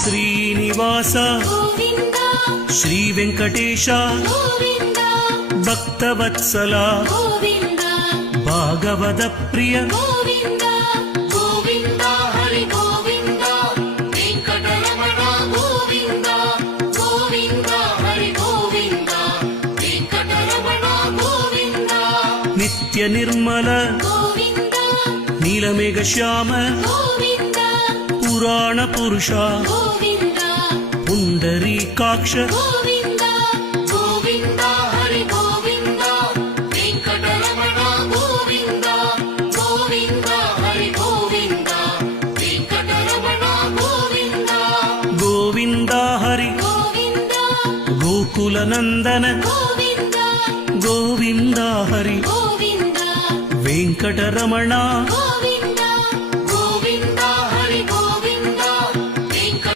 శ్రీనివాస గోవింద శ్రీ వెంకటేశ గోవింద భక్తవత్సల గోవింద భాగవత ప్రియ గోవింద గోవింద హరి గోవింద వెంకటరమణ గోవింద గోవింద హరి గోవింద వెంకటరమణ గోవింద నిత్య నిర్మల గోవింద నీలమేఘ శ్యామ గోవింద పురాణ పురుష గోవింద పుండరీకాక్ష గోవింద గోవింద హరి గోవింద వెంకటరమణ గోవింద గోవింద హరి గోవింద వెంకటరమణ గోవింద గోవింద హరి గోవింద గోకుల నందన గోవింద గోవింద హరి గోవింద వెంకటరమణ గోవింద